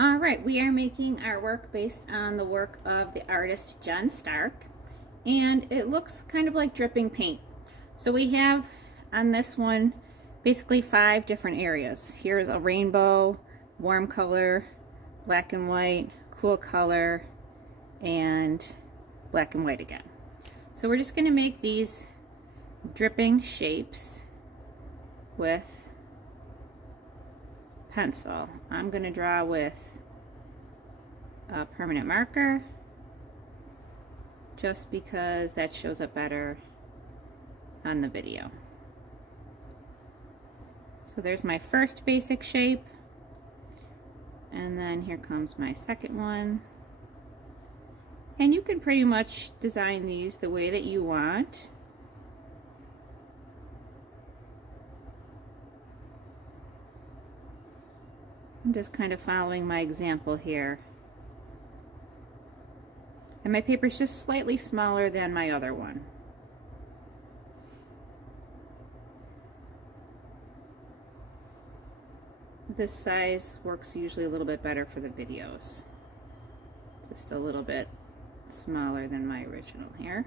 All right, we are making our work based on the work of the artist Jen Stark, and it looks kind of like dripping paint. So we have on this one basically 5 different areas. Here's a rainbow, warm color, black and white, cool color, and black and white again. So we're just going to make these dripping shapes with pencil. I'm going to draw with a permanent marker just because that shows up better on the video. So there's my first basic shape, and then here comes my second one. And you can pretty much design these the way that you want. I'm just kind of following my example here. And my paper is just slightly smaller than my other one. This size works usually a little bit better for the videos. Just a little bit smaller than my original here.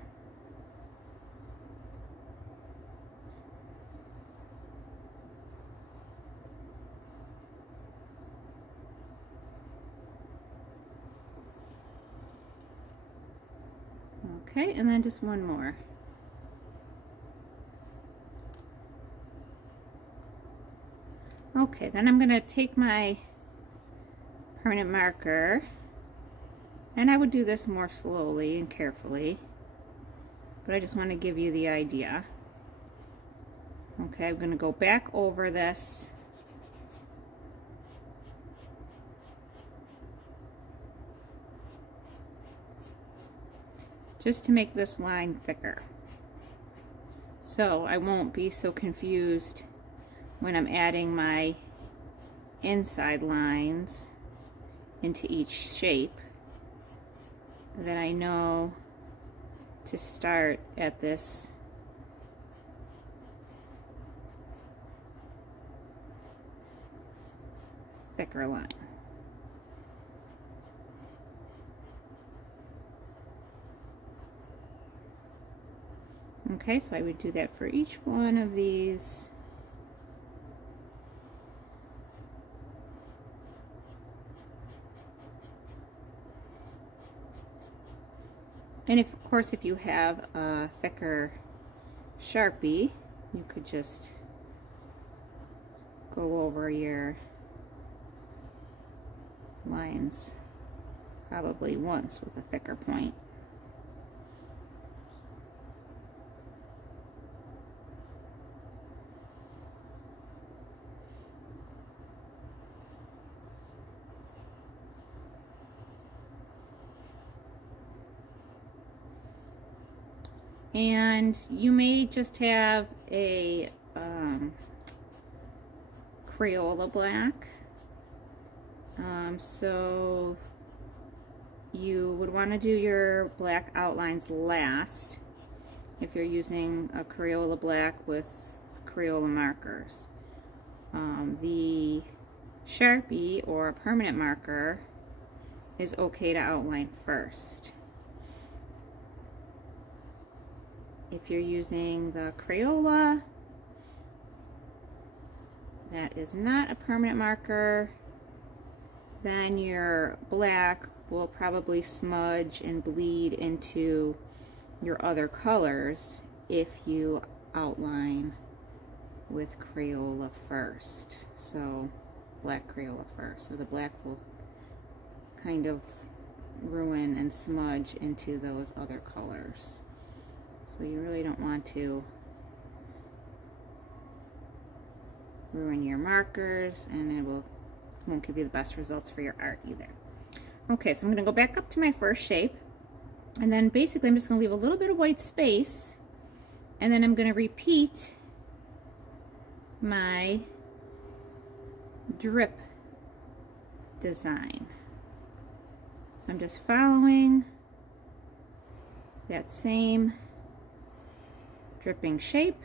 Okay, and then just one more. Okay, then I'm going to take my permanent marker, and I would do this more slowly and carefully, but I just want to give you the idea. Okay, I'm going to go back over this. Just to make this line thicker, so I won't be so confused when I'm adding my inside lines into each shape, that I know to start at this thicker line. Okay, so I would do that for each one of these. And of course, if you have a thicker Sharpie, you could just go over your lines probably once with a thicker point. And you may just have a Crayola black, so you would want to do your black outlines last if you're using a Crayola black with Crayola markers. The Sharpie or a permanent marker is okay to outline first. If you're using the Crayola, that is not a permanent marker, then your black will probably smudge and bleed into your other colors if you outline with Crayola first. So black Crayola first. So the black will kind of ruin and smudge into those other colors. So you really don't want to ruin your markers, and it won't give you the best results for your art either. Okay, so I'm going to go back up to my first shape, and then basically I'm just going to leave a little bit of white space, and then I'm going to repeat my drip design. So I'm just following that same dripping shape.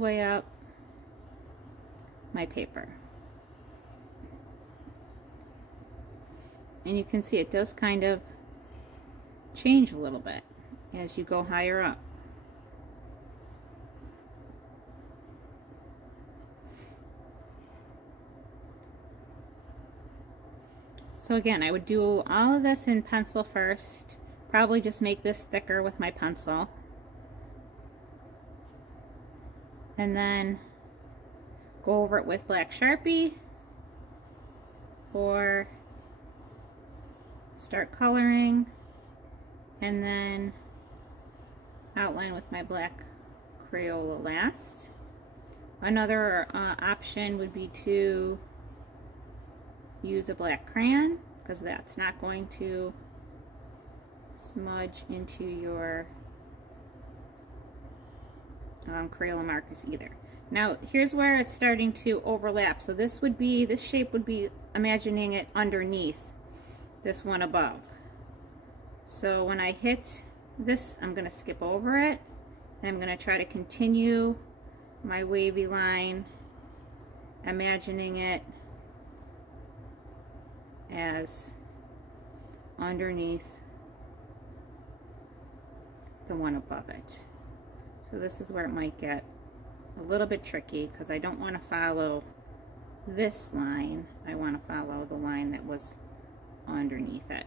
way up my paper. And you can see it does kind of change a little bit as you go higher up. So again, I would do all of this in pencil first. Probably just make this thicker with my pencil. And then go over it with black Sharpie, or start coloring and then outline with my black Crayola last. Another option would be to use a black crayon, because that's not going to smudge into your Crayola markers either. Now here's where it's starting to overlap. So this shape would be, imagining it underneath this one above. So when I hit this, I'm going to skip over it, and I'm going to try to continue my wavy line, imagining it as underneath the one above it. So this is where it might get a little bit tricky, because I don't want to follow this line. I want to follow the line that was underneath it.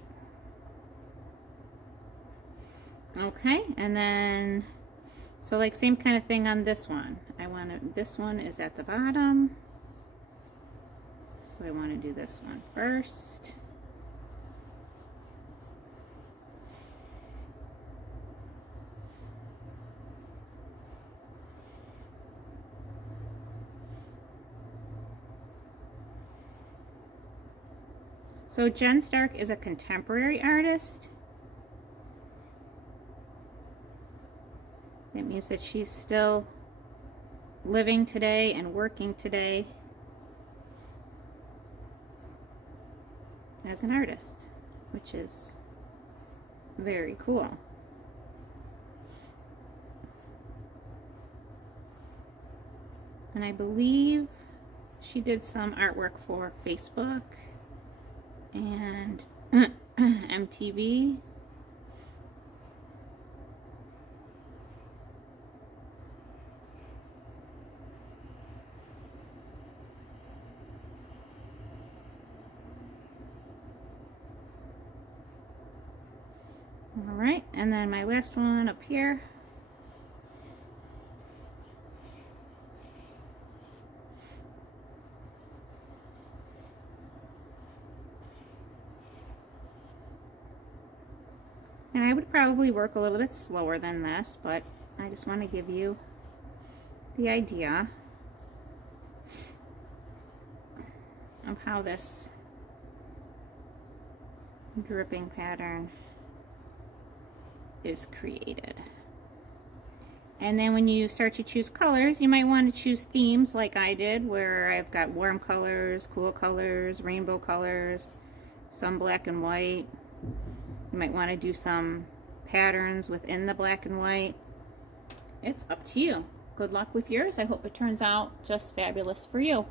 Okay, and then so like same kind of thing on this one. This one is at the bottom, so I want to do this one first. So Jen Stark is a contemporary artist. That means that she's still living today and working today as an artist, which is very cool. And I believe she did some artwork for Facebook and MTV. All right, and then my last one up here. And I would probably work a little bit slower than this, but I just want to give you the idea of how this dripping pattern is created. And then when you start to choose colors, you might want to choose themes like I did, where I've got warm colors, cool colors, rainbow colors, some black and white. You might want to do some patterns within the black and white. It's up to you. Good luck with yours. I hope it turns out just fabulous for you.